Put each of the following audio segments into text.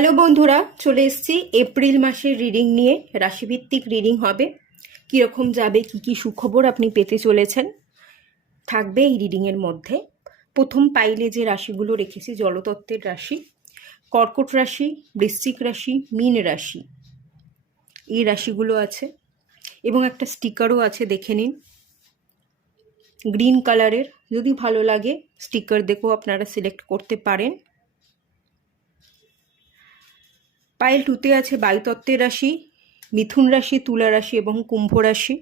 Hello বন্ধুরা, চলে এসেছি এপ্রিল মাসের রিডিং নিয়ে। রাশিভিত্তিক রিডিং হবে। কীরকম যাবে, কি কি সুখবর আপনি পেতে চলেছেন থাকবে এই রিডিংয়ের মধ্যে। প্রথম পাইলে যে রাশিগুলো রেখেছি জলতত্ত্বের রাশি, কর্কট রাশি, বৃশ্চিক রাশি, মীন রাশি, এই রাশিগুলো আছে এবং একটা স্টিকারও আছে, দেখে নিন, গ্রিন কালারের। যদি ভালো লাগে স্টিকার দেখেও আপনারা সিলেক্ট করতে পারেন। পাইল 2তে আছে বায়ুতত্ত্বের রাশি, মিথুন রাশি, তুলা রাশি এবং কুম্ভ রাশি,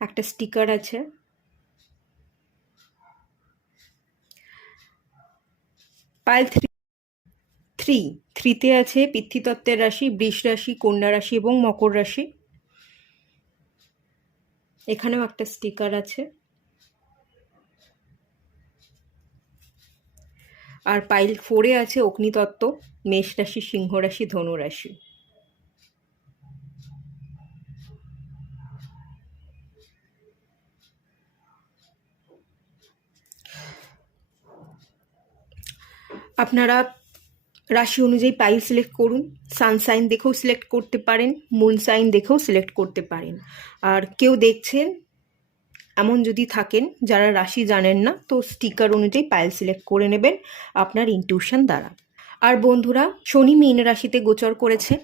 একটা স্টিকার আছে। পাইল 3তে আছে পিতৃতত্ত্বের রাশি, বৃষ রাশি, কন্যা রাশি এবং মকর রাশি, এখানেও একটা স্টিকার আছে। আর পাইল 4-এ আছে অগ্নিতত্ত্ব, মেষ রাশি, সিংহ রাশি, ধনু রাশি। আপনারা রাশি অনুযায়ী পাইল সিলেক্ট করুন। সানসাইন দেখেও সিলেক্ট করতে পারেন, মুন সাইন দেখেও সিলেক্ট করতে পারেন। আর কেউ দেখছেন এমন যদি থাকেন যারা রাশি জানেন না, তো স্টিকার অনুযায়ী পাইল সিলেক্ট করে নেবেন আপনার ইনটিউশন দ্বারা। আর বন্ধুরা, শনি মীন রাশিতে গোচর করেছে।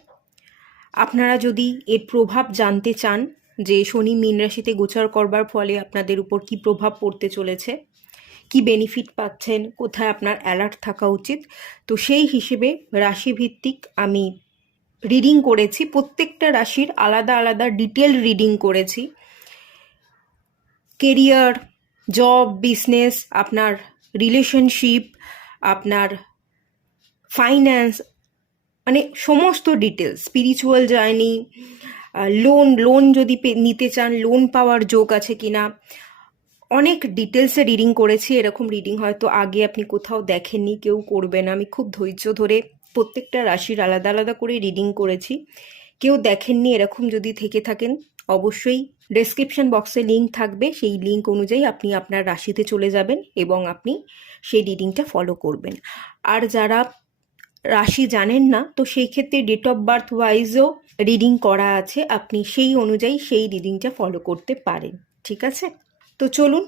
আপনারা যদি এর প্রভাব জানতে চান যে শনি মীন রাশিতে গোচর করবার ফলে আপনাদের উপর কি প্রভাব পড়তে চলেছে, কি বেনিফিট পাচ্ছেন, কোথায় আপনার অ্যালার্ট থাকা উচিত, তো সেই হিসেবে রাশিভিত্তিক আমি রিডিং করেছি। প্রত্যেকটা রাশির আলাদা আলাদা ডিটেল রিডিং করেছি। কেরিয়ার, জব, বিজনেস, আপনার রিলেশনশিপ, আপনার ফাইন্যান্স, মানে সমস্ত ডিটেলস, স্পিরিচুয়াল জার্নি, লোন যদি নিতে চান লোন পাওয়ার যোগ আছে কিনা, অনেক ডিটেলসে রিডিং করেছি। এরকম রিডিং হয়তো আগে আপনি কোথাও দেখেননি, কেউ করবেন। আমি খুব ধৈর্য ধরে প্রত্যেকটা রাশির আলাদা আলাদা করে রিডিং করেছি। কেউ দেখেননি এরকম যদি থেকে থাকেন, অবশ্যই ডেসক্রিপশন বক্সে লিঙ্ক থাকবে, সেই লিঙ্ক অনুযায়ী আপনি আপনার রাশিতে চলে যাবেন এবং আপনি সেই রিডিংটা ফলো করবেন। আর যারা রাশি জানেন না, তো সেই ক্ষেত্রে ডেট অফ বার্থ ওয়াইজও রিডিং করা আছে, আপনি সেই অনুযায়ী সেই রিডিংটা ফলো করতে পারেন। ঠিক আছে, তো চলুন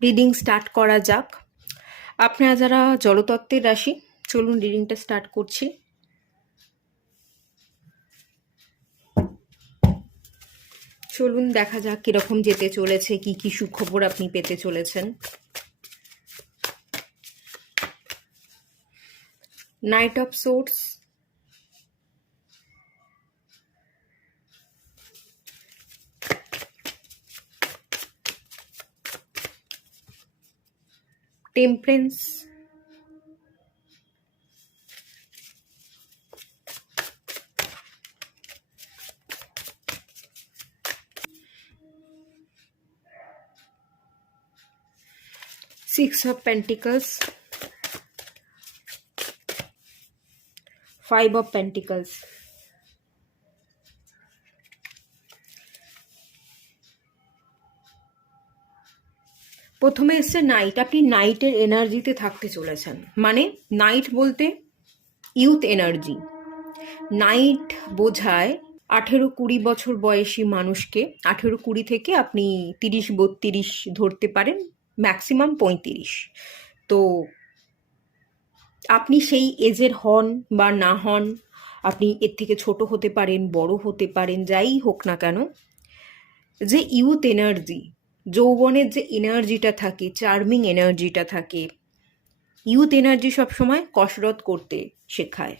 রিডিং স্টার্ট করা যাক। আপনারা যারা জলতত্ত্বের রাশি, চলুন রিডিংটা স্টার্ট করছি। চলুন দেখা যাক কিরকম যেতে চলেছে, কি কি সুখবর আপনি পেতে চলেছেন। Night of swords, temperance, Six of Pentacles, Five of Pentacles, প্রথমে এসছে নাইট। আপনি নাইটের এনার্জিতে থাকতে চলেছেন, মানে নাইট বলতে ইউথ এনার্জি। নাইট বোঝায় 18-20 বছর বয়সী মানুষকে। 18-20 থেকে আপনি 30-32 ধরতে পারেন, ম্যাক্সিমাম 35। তো আপনি সেই এজের হন বা না হন, আপনি এর থেকে ছোট হতে পারেন, বড় হতে পারেন, যাই হোক না কেন, যে ইউথ এনার্জি, যৌবনের যে এনার্জিটা থাকে, চার্মিং এনার্জিটা থাকে, ইউথ এনার্জি সবসময় কসরত করতে শেখায়।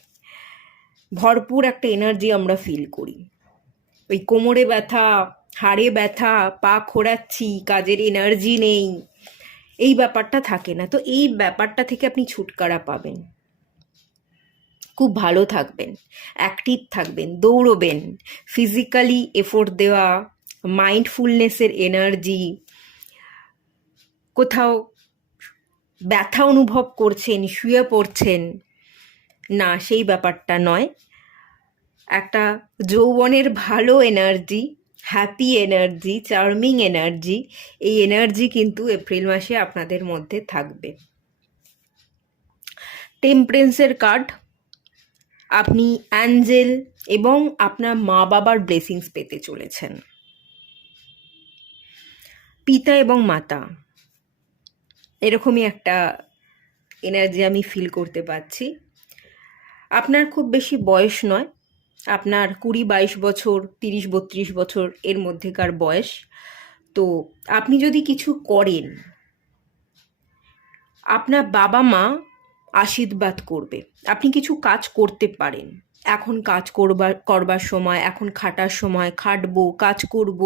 ভরপুর একটা এনার্জি আমরা ফিল করি। ওই কোমরে ব্যথা, হাড়ে ব্যথা, পা খোঁড়াচ্ছি, কাজের এনার্জি নেই, এই ব্যাপারটা থাকে না। তো এই ব্যাপারটা থেকে আপনি ছুটকারা পাবেন, খুব ভালো থাকবেন, অ্যাক্টিভ থাকবেন, দৌড়বেন, ফিজিক্যালি এফোর্ট দেওয়া, মাইন্ডফুলনেসের এনার্জি। কোথাও ব্যথা অনুভব করছেন, শুয়ে পড়ছেন না, সেই ব্যাপারটা নয়। একটা যৌবনের ভালো energy, happy energy, charming energy, এই এনার্জি কিন্তু এপ্রিল মাসে আপনাদের মধ্যে থাকবে। টেম্পারেন্সের কার্ড, আপনি অ্যাঞ্জেল এবং আপনার মা বাবার ব্লেসিংস পেতে চলেছেন। পিতা এবং মাতা, এরকমই একটা এনার্জি আমি ফিল করতে পারছি। আপনার খুব বেশি বয়স নয়, আপনার 20-22 বছর, 30-32 বছর এর মধ্যেকার বয়স। তো আপনি যদি কিছু করেন, আপনার বাবা মা আশীর্বাদ করবে। আপনি কিছু কাজ করতে পারেন, এখন কাজ করবার সময়, এখন খাটার সময়, খাটবো, কাজ করব,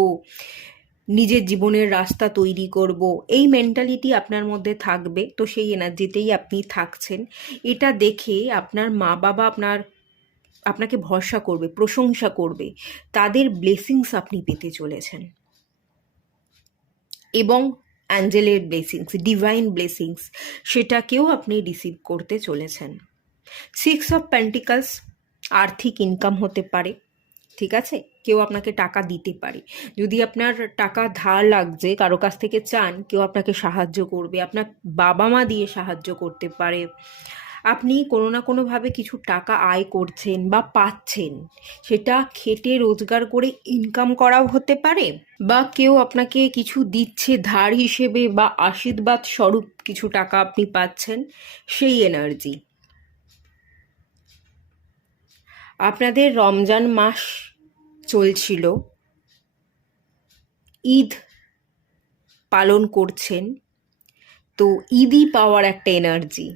নিজের জীবনের রাস্তা তৈরি করব, এই মেন্টালিটি আপনার মধ্যে থাকবে। তো সেই এনার্জিতেই আপনি থাকছেন। এটা দেখে আপনার মা বাবা আপনাকে ভরসা করবে, প্রশংসা করবে, তাদের ব্লেসিংস আপনি পেতে চলেছেন। এবং অ্যাঞ্জেলের ব্লেসিংস, ডিভাইন ব্লেসিংস, সেটাকেও আপনি রিসিভ করতে চলেছেন। 6 অফ পেন্টিকলস, আর্থিক ইনকাম হতে পারে, ঠিক আছে? কেউ আপনাকে টাকা দিতে পারে। যদি আপনার টাকা ধার লাগছে, কারো কাছ থেকে চান, কেউ আপনাকে সাহায্য করবে। আপনার বাবা মা দিয়ে সাহায্য করতে পারে। আপনি কোনো না কোনোভাবে কিছু টাকা আয় করছেন বা পাচ্ছেন, সেটা খেটে রোজগার করে ইনকাম করাও হতে পারে, বা কেউ আপনাকে কিছু দিচ্ছে ধার হিসেবে বা আশীর্বাদ স্বরূপ কিছু টাকা আপনি পাচ্ছেন, সেই এনার্জি। আপনাদের রমজান মাস চলছিল, ঈদ পালন করছেন, তো ঈদই পাওয়ার একটা এনার্জি,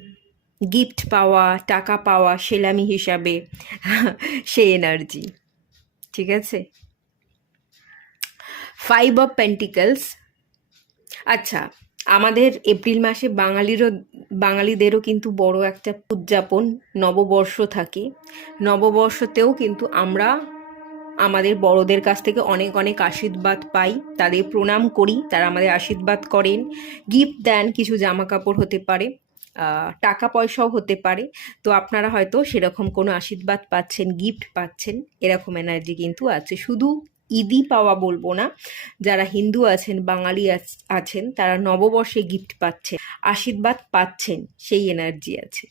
গিফট পাওয়া, টাকা পাওয়া সেলামি হিসাবে, সেই এনার্জি, ঠিক আছে? 5 অফ পেন্টিকলস। আচ্ছা, আমাদের এপ্রিল মাসে বাঙালিদেরও কিন্তু বড় একটা উদযাপন নববর্ষ থাকে। নববর্ষতেও কিন্তু আমরা আমাদের বড়দের কাছ থেকে অনেক অনেক আশীর্বাদ পাই, তাদের প্রণাম করি, তারা আমাদের আশীর্বাদ করেন, গিফট দেন, কিছু জামা কাপড় হতে পারে, টাকা পয়সাও হতে পারে। তো আপনারা হয়তো সেরকম কোনো আশীর্বাদ পাচ্ছেন, গিফট পাচ্ছেন, এরকম এনার্জি কিন্তু আছে। শুধু ঈদই পাওয়া বলবো না, যারা হিন্দু আছেন, বাঙালি আছেন, তারা নববর্ষে গিফট পাচ্ছেন, আশীর্বাদ পাচ্ছেন, সেই এনার্জি আছে।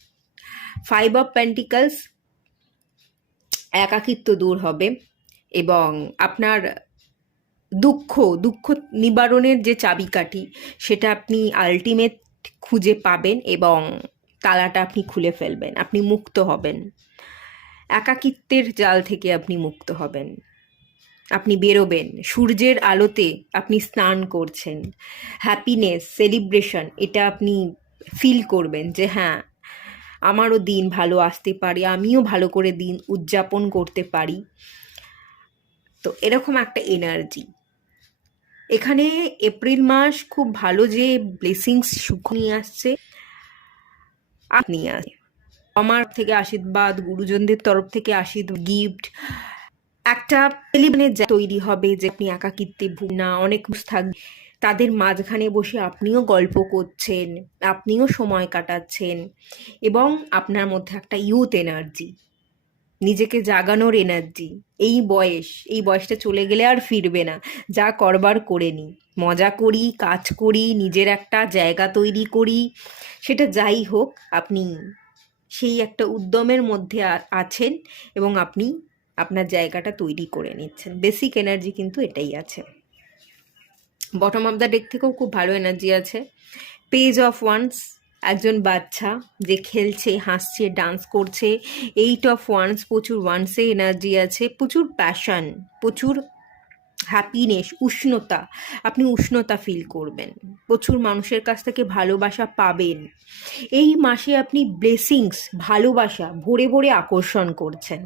5 অফ পেন্টিকলস, একাকিত্ব দূর হবে এবং আপনার দুঃখ দুঃখ নিবারণের যে চাবিকাঠি, সেটা আপনি আলটিমেট খুঁজে পাবেন এবং তালাটা আপনি খুলে ফেলবেন, আপনি মুক্ত হবেন। একাকিত্বের জাল থেকে আপনি মুক্ত হবেন, আপনি বেরোবেন, সূর্যের আলোতে আপনি স্নান করছেন, হ্যাপিনেস, সেলিব্রেশন, এটা আপনি ফিল করবেন যে হ্যাঁ, আমারও দিন ভালো আসতে পারে, আমিও ভালো করে দিন উদযাপন করতে পারি। তো এরকম একটা এনার্জি এখানে। এপ্রিল মাস খুব ভালো যে ব্লেসিংস সুখ নিয়ে আসছে, আপনি আমার থেকে আশীর্বাদ, গুরুজনদের তরফ থেকে আশীর্বাদ, গিফট, একটা সেলিব্রেশনের তৈরি হবে যে আপনি একাকিত্বে না, অনেক মানুষ থাকবে, তাদের মাঝখানে বসে আপনিও গল্প করছেন, আপনিও সময় কাটাচ্ছেন এবং আপনার মধ্যে একটা ইউথ এনার্জি, নিজেকে জাগানোর এনার্জি। এই বয়সটা চলে গেলে আর ফিরবে না, যা করবার করে নিই, মজা করি, কাজ করি, নিজের একটা জায়গা তৈরি করি, সেটা যাই হোক, আপনি সেই একটা উদ্যমের মধ্যে আছেন এবং আপনি আপনার জায়গাটা তৈরি করে নিচ্ছেন। বেসিক এনার্জি কিন্তু এটাই আছে। বটম অফ দ্য ডেক থেকেও খুব ভালো এনার্জি আছে। পেজ অফ ওয়ান্স, একজন বাচ্চা যে খেলছে, হাসছে, ডান্স করছে। 8 অফ ওয়ান্স, প্রচুর ওয়ান্সে এনার্জি আছে, প্রচুর প্যাশন, প্রচুর হ্যাপিনেস, উষ্ণতা, আপনি উষ্ণতা ফিল করবেন, প্রচুর মানুষের কাছ থেকে ভালোবাসা পাবেন। এই মাসে আপনি ব্লেসিংস, ভালোবাসা ভরে ভরে আকর্ষণ করছেন,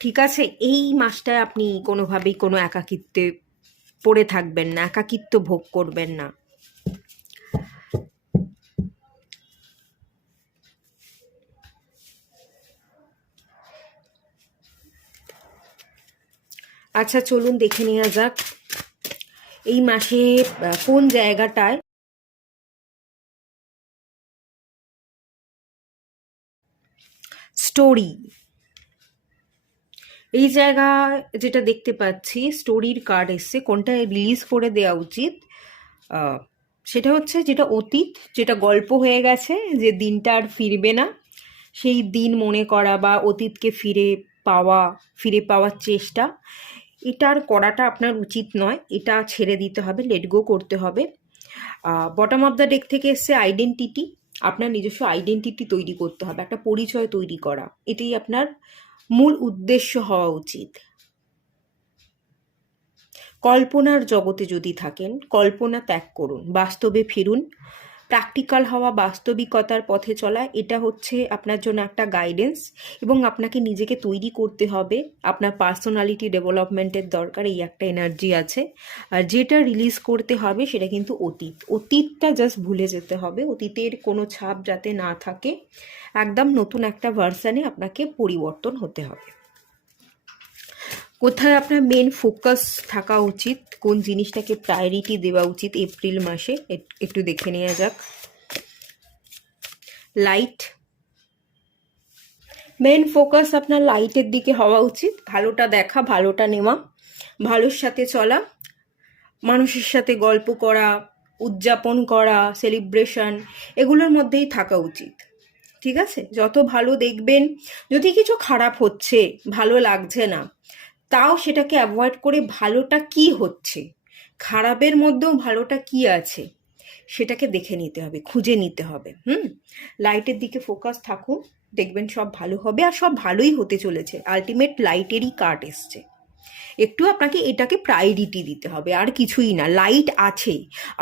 ঠিক আছে? এই মাসটায় আপনি কোনোভাবেই কোনো একাকিত্বে পড়ে থাকবেন না, একাকিত্ব ভোগ করবেন না। আচ্ছা, চলুন দেখে নেওয়া যাক এই মাসে কোন জায়গাটায় স্টোরি, এই জায়গায় যেটা দেখতে পাচ্ছি স্টোরির কার্ড এসছে, কোনটা রিলিজ করে দেওয়া উচিত, সেটা হচ্ছে যেটা অতীত, যেটা গল্প হয়ে গেছে, যে দিনটা আর ফিরবে না, সেই দিন মনে করা বা অতীতকে ফিরে পাওয়ার চেষ্টা, এটা আর করাটা আপনার উচিত নয়। এটা ছেড়ে দিতে হবে, লেট গো করতে হবে। বটম অফ দ্য ডেক থেকে এসছে আইডেন্টিটি। আপনার নিজস্ব আইডেন্টিটি তৈরি করতে হবে, একটা পরিচয় তৈরি করা, এটাই আপনার মূল উদ্দেশ্য হওয়া উচিত। কল্পনার জগতে যদি থাকেন, কল্পনা ত্যাগ করুন, বাস্তবে ফিরুন। প্র্যাকটিক্যাল হওয়া, বাস্তবিকতার পথে চলা, এটা হচ্ছে আপনার জন্য একটা গাইডেন্স। এবং আপনাকে নিজেকে তৈরি করতে হবে, আপনার পার্সোনালিটি ডেভেলপমেন্টের দরকার, এই একটা এনার্জি আছে। আর যেটা রিলিজ করতে হবে সেটা কিন্তু অতীতটা জাস্ট ভুলে যেতে হবে, অতীতের কোনো ছাপ যাতে না থাকে। একদম নতুন একটা ভার্সানে আপনাকে পরিবর্তন হতে হবে। কোথায় আপনার মেন ফোকাস থাকা উচিত, কোন জিনিসটাকে প্রায়োরিটি দেওয়া উচিত এপ্রিল মাসে, একটু দেখে নেওয়া যাক। লাইট, মেন ফোকাস আপনার লাইটের দিকে হওয়া উচিত। ভালোটা দেখা, ভালোটা নেওয়া, ভালোর সাথে চলা, মানুষের সাথে গল্প করা, উদযাপন করা, সেলিব্রেশন, এগুলোর মধ্যেই থাকা উচিত। ঠিক আছে? যত ভালো দেখবেন, যদি কিছু খারাপ হচ্ছে, ভালো লাগছে না, তাও সেটাকে অ্যাভয়েড করে ভালোটা কি হচ্ছে, খারাপের মধ্যেও ভালোটা কি আছে, সেটাকে দেখে নিতে হবে, খুঁজে নিতে হবে। লাইটের দিকে ফোকাস থাকুন, দেখবেন সব ভালো হবে, আর সব ভালোই হতে চলেছে। আলটিমেট লাইটেরই কার্ড এসছে। একটু আপনাকে এটাকে প্রায়োরিটি দিতে হবে, আর কিছুই না। লাইট আছে।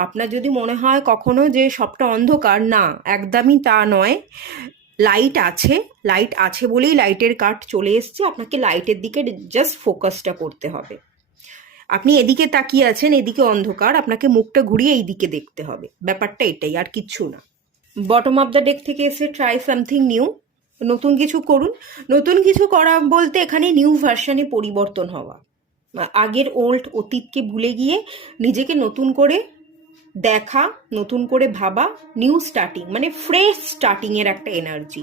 আপনার যদি মনে হয় কখনো যে সবটা অন্ধকার, না, একদমই তা নয়। লাইট আছে বলেই লাইটের কার্ড চলে এসছে। আপনাকে লাইটের দিকে জাস্ট ফোকাসটা করতে হবে। আপনি এদিকে তাকিয়ে আছেন, এদিকে অন্ধকার, আপনাকে মুখটা ঘুরিয়ে এই দিকে দেখতে হবে। ব্যাপারটা এটাই, আর কিচ্ছু না। বটম অফ দ্য ডেক থেকে এসে ট্রাই সামথিং নিউ, নতুন কিছু করুন। নতুন কিছু করা বলতে এখানে নিউ ভার্সনে পরিবর্তন হওয়া, আগের অতীতকে ভুলে গিয়ে নিজেকে নতুন করে দেখা, নতুন করে ভাবা, নিউ স্টার্টিং, মানে ফ্রেশ স্টার্টিংয়ের একটা এনার্জি,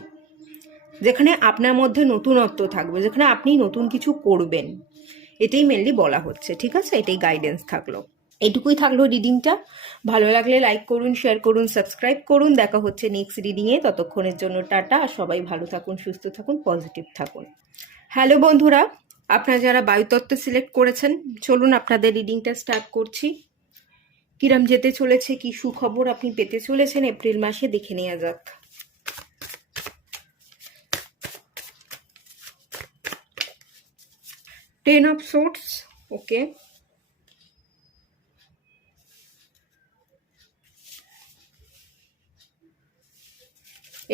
যেখানে আপনার মধ্যে নতুনত্ব থাকবে, যেখানে আপনি নতুন কিছু করবেন। এটাই মেনলি বলা হচ্ছে। ঠিক আছে? এটাই গাইডেন্স থাকলো। এটুকুই থাকলো রিডিংটা। ভালো লাগলে লাইক করুন, শেয়ার করুন, সাবস্ক্রাইব করুন। দেখা হচ্ছে নেক্সট রিডিংয়ে। ততক্ষণের জন্য টাটা। আর সবাই ভালো থাকুন, সুস্থ থাকুন, পজিটিভ থাকুন। হ্যালো বন্ধুরা, আপনারা যারা বায়ুতত্ত্ব সিলেক্ট করেছেন, চলুন আপনাদের রিডিংটা স্টার্ট করছি। কিরম যেতে চলেছে, কি সুখবর আপনি পেতে চলেছেন এপ্রিল মাসে, দেখে নেওয়া যাক। Ten of swords, okay.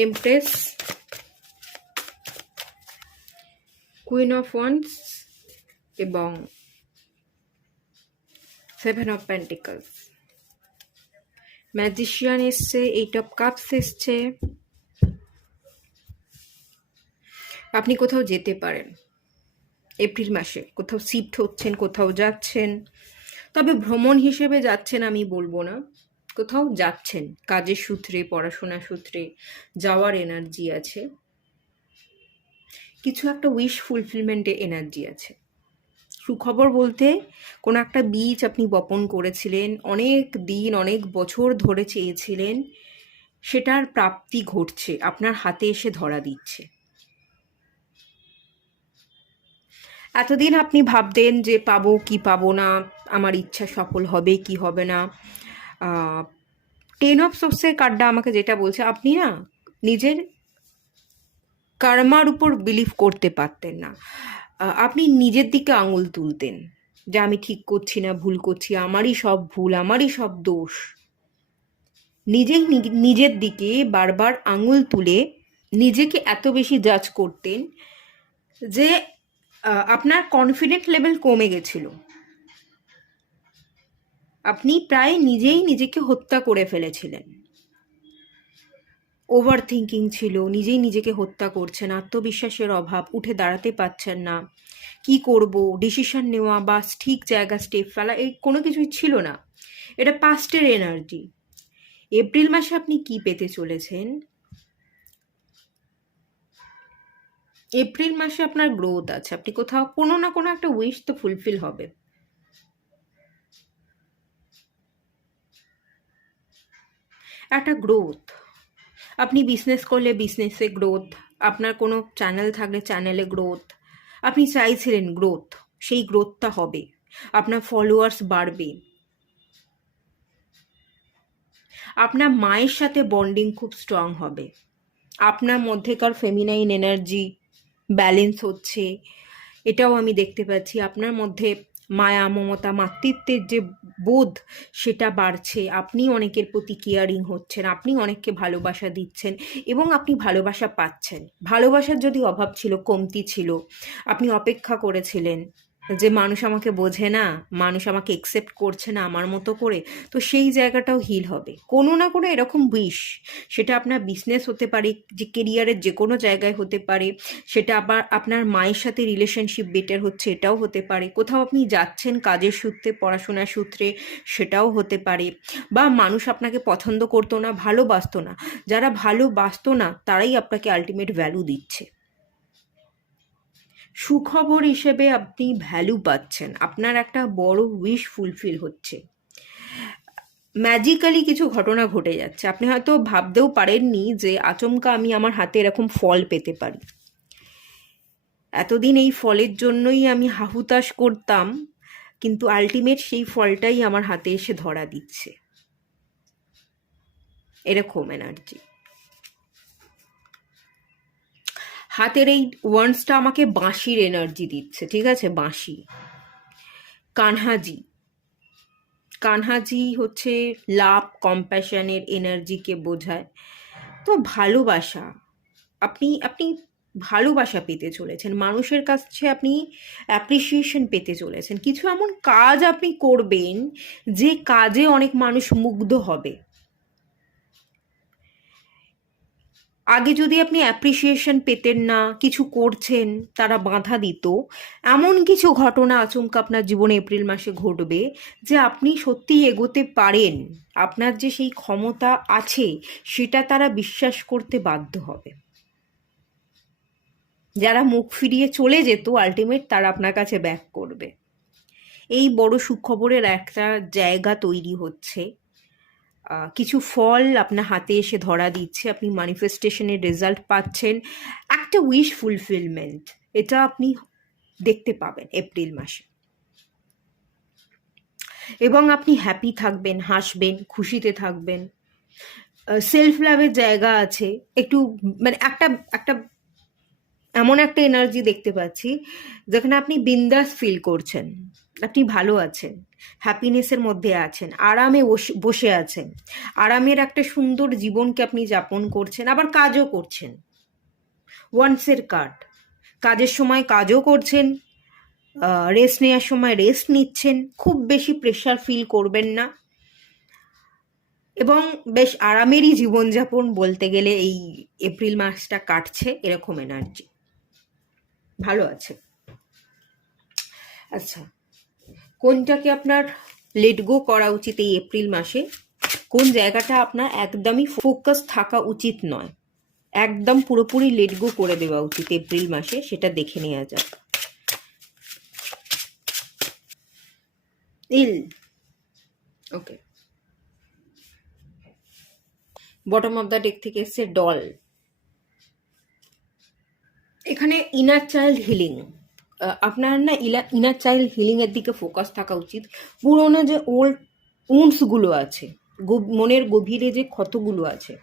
Empress, queen of wands এবং সেভেন অফ পেন্টিকলস। ম্যাজিশিয়ান এসছে, এইট অফ কাপস এসছে। আপনি কোথাও যেতে পারেন এপ্রিল মাসে, কোথাও শিফট হচ্ছেন, কোথাও যাচ্ছেন। তবে ভ্রমণ হিসেবে যাচ্ছেন আমি বলবো না, কোথাও যাচ্ছেন কাজের সূত্রে, পড়াশোনা সূত্রে যাওয়ার এনার্জি আছে। কিছু একটা উইশ ফুলফিলমেন্টের এনার্জি আছে। সুখবর বলতে কোনো একটা বীজ আপনি বপন করেছিলেন, অনেক দিন, অনেক বছর ধরে চেয়েছিলেন, সেটার প্রাপ্তি ঘটছে, আপনার হাতে এসে ধরা দিচ্ছে। এতদিন আপনি ভাবতেন যে পাবো কি পাবো না, আমার ইচ্ছা সফল হবে কি হবে না। টেন অফ সোর্সের কার্ডটা আমাকে যেটা বলছে, আপনি না নিজের কর্মার উপর বিলিভ করতে পারতেন না। আপনি নিজের দিকে আঙুল তুলতেন যে আমি ঠিক করছি না, ভুল করছি, আমারই সব ভুল, আমারই সব দোষ। নিজের দিকে বারবার আঙুল তুলে নিজেকে এত বেশি জাজ করতেন যে আপনার কনফিডেন্ট লেভেল কমে গেছিল। আপনি প্রায় নিজেই নিজেকে হত্যা করে ফেলেছিলেন। ওভার থিঙ্কিং ছিল, নিজেই নিজেকে হত্যা করছেন, আত্মবিশ্বাসের অভাব, উঠে দাঁড়াতে পারছেন না, কি করব, ডিসিশন নেওয়া বা ঠিক জায়গা স্টেপ ফেলা, এই কোনো কিছুই ছিল না। এটা পাস্টের এনার্জি। এপ্রিল মাসে আপনি কি পেতে চলেছেন? এপ্রিল মাসে আপনার গ্রোথ আছে, আপনি কোথাও কোনো না কোনো একটা উইশ তো ফুলফিল হবে। একটা গ্রোথ। আপনি বিজনেস করলে বিজনেসে গ্রোথ, আপনার কোনো চ্যানেল থাকলে চ্যানেলে গ্রোথ, আপনি চাইছিলেন গ্রোথ, সেই গ্রোথটা হবে, আপনার ফলোয়ার্স বাড়বে, আপনার মায়ের সাথে বন্ডিং খুব স্ট্রং হবে, আপনার মধ্যেকার ফেমিনাইন এনার্জি ব্যালেন্স হচ্ছে, এটাও আমি দেখতে পাচ্ছি। আপনার মধ্যে মায়া, মমতা, মাতৃত্বের যে বোধ সেটা বাড়ছে, আপনি অনেকের প্রতি কেয়ারিং হচ্ছেন, আপনি অনেককে ভালোবাসা দিচ্ছেন এবং আপনি ভালোবাসা পাচ্ছেন। ভালোবাসার যদি অভাব ছিল, কমতি ছিল, আপনি অপেক্ষা করেছিলেন যে মানুষ আমাকে বোঝে না, মানুষ আমাকে একসেপ্ট করছে না আমার মতো করে, তো সেই জায়গাটাও হিল হবে। কোনো না কোনো এরকম উইশ, সেটা আপনার বিজনেস হতে পারে, যে কেরিয়ারের যে কোনো জায়গায় হতে পারে, সেটা আবার আপনার মায়ের সাথে রিলেশনশিপ বেটার হচ্ছে এটাও হতে পারে, কোথাও আপনি যাচ্ছেন কাজের সূত্রে, পড়াশোনার সূত্রে সেটাও হতে পারে, বা মানুষ আপনাকে পছন্দ করতো না, ভালোবাসতো না, যারা ভালোবাসতো না তারাই আপনাকে আলটিমেট ভ্যালু দিচ্ছে। সুখবর হিসেবে আপনি ভ্যালু পাচ্ছেন, আপনার একটা বড় উইশ ফুলফিল হচ্ছে, ম্যাজিক্যালি কিছু ঘটনা ঘটে যাচ্ছে। আপনি হয়তো ভাবতেও পারেননি যে আচমকা আমি আমার হাতে এরকম ফল পেতে পারি। এতদিন এই ফলের জন্যই আমি হাহুতাশ করতাম, কিন্তু আলটিমেট সেই ফলটাই আমার হাতে এসে ধরা দিচ্ছে, এরকম এনার্জি। হাতের এই ওয়ান্সটা আমাকে বাঁশির এনার্জি দিচ্ছে, ঠিক আছে, বাঁশি। কানহাজি, কানহাজি হচ্ছে লাভ, কম্প্যাশনের এনার্জিকে বোঝায়। তো ভালোবাসা, আপনি আপনি ভালোবাসা পেতে চলেছেন, মানুষের কাছে আপনি অ্যাপ্রিসিয়েশন পেতে চলেছেন, কিছু এমন কাজ আপনি করবেন যে কাজে অনেক মানুষ মুগ্ধ হবে। আগে যদি আপনি অ্যাপ্রিসিয়েশন পেতেন না, কিছু করছেন তারা বাধা দিত, এমন কিছু ঘটনা আচমকা আপনার জীবনে এপ্রিল মাসে ঘটবে যে আপনি সত্যিই এগোতে পারেন, আপনার যে সেই ক্ষমতা আছে সেটা তারা বিশ্বাস করতে বাধ্য হবে। যারা মুখ ফিরিয়ে চলে যেত আলটিমেট তারা আপনার কাছে ব্যাক করবে। এই বড় সুখবরের একটা জায়গা তৈরি হচ্ছে, কিছু ফল আপনার হাতে এসে ধরা দিচ্ছে, আপনি ম্যানিফেস্টেশনের রেজাল্ট পাচ্ছেন, একটা উইশ ফুলফিলমেন্ট, এটা আপনি দেখতে পাবেন এপ্রিল মাসে। এবং আপনি হ্যাপি থাকবেন, হাসবেন, খুশিতে থাকবেন, সেলফ লাভের জায়গা আছে একটু, মানে একটা একটা এমন একটা এনার্জি দেখতে পাচ্ছি যেখানে আপনি বিন্দাস ফিল করছেন, আপনি ভালো আছেন, হ্যাপিনেসের মধ্যে আছেন, আরামে বসে আছেন, আরামের একটা সুন্দর জীবনকে আপনি যাপন করছেন, আবার কাজও করছেন। ওয়ান্সের কার্ড, কাজের সময় কাজও করছেন, রেস্ট নেওয়ার সময় রেস্ট নিচ্ছেন, খুব বেশি প্রেশার ফিল করবেন না, এবং বেশ আরামেরই জীবনযাপন বলতে গেলে এই এপ্রিল মাসটা কাটছে, এরকম এনার্জি ভালো আছে। আচ্ছা, কোনটাকে আপনার লেট গো করা উচিত এই এপ্রিল মাসে, কোন জায়গাটা আপনার একদমই ফোকাস থাকা উচিত নয়, একদম পুরোপুরি লেট গো করে দেওয়া উচিত এপ্রিল মাসে, সেটা দেখে নেওয়া যাক। ইল, ওকে, বটম অফ দ্য ডেক থেকে এসছে ডল। এখানে ইনার চাইল্ড হিলিং, আপনার না ইনার চাইল্ড হিলিংয়ের দিকে ফোকাস থাকা উচিত। পুরোনো যে ওল্ড উন্ডসগুলো আছে, মনের গভীরে যে ক্ষতগুলো আছে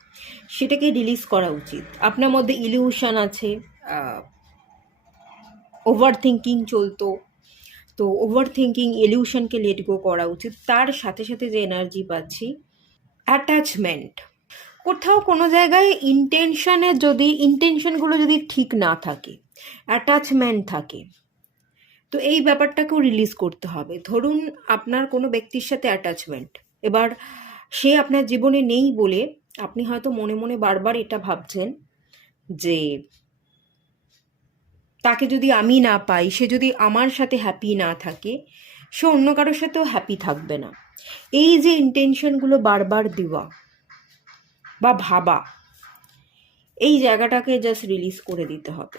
সেটাকে রিলিজ করা উচিত। আপনার মধ্যে ইলিউশন আছে, ওভার থিঙ্কিং চলতো, তো ওভার থিঙ্কিং ইলিউশনকে লেট গো করা উচিত। তার সাথে সাথে যে এনার্জি পাচ্ছি, অ্যাটাচমেন্ট, কোথাও কোনো জায়গায় ইন্টেনশনগুলো যদি ঠিক না থাকে, অ্যাটাচমেন্ট থাকে, তো এই ব্যাপারটাকেও রিলিজ করতে হবে। ধরুন আপনার কোনো ব্যক্তির সাথে অ্যাটাচমেন্ট, এবার সে আপনার জীবনে নেই বলে আপনি হয়তো মনে মনে বারবার এটা ভাবছেন যে তাকে যদি আমি না পাই, সে যদি আমার সাথে হ্যাপি না থাকে, সে অন্য কারোর সাথেও হ্যাপি থাকবে না। এই যে ইন্টেনশনগুলো বারবার দেওয়া বা ভাবা, এই জায়গাটাকে জাস্ট রিলিজ করে দিতে হবে।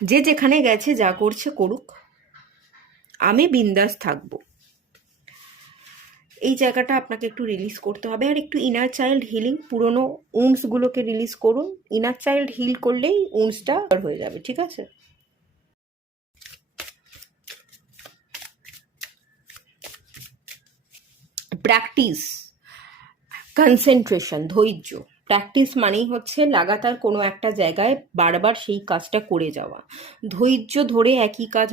যে যেখানে গেছে যা করছে করুক, আমি বিন্দাস থাকবো। এই জায়গাটা আপনাকে একটু রিলিজ করতে হবে। আর একটু ইনার চাইল্ড হিলিং, পুরনো উন্সগুলোকে রিলিজ করুন। ইনার চাইল্ড হিল করলেই উন্সটা হয়ে যাবে, ঠিক আছে? প্র্যাকটিস, কনসেন্ট্রেশন, ধৈর্য। প্র্যাকটিস মানেই হচ্ছে লাগাতার কোনো একটা জায়গায় বারবার সেই কাজটা করে যাওয়া। ধৈর্য ধরে একই কাজ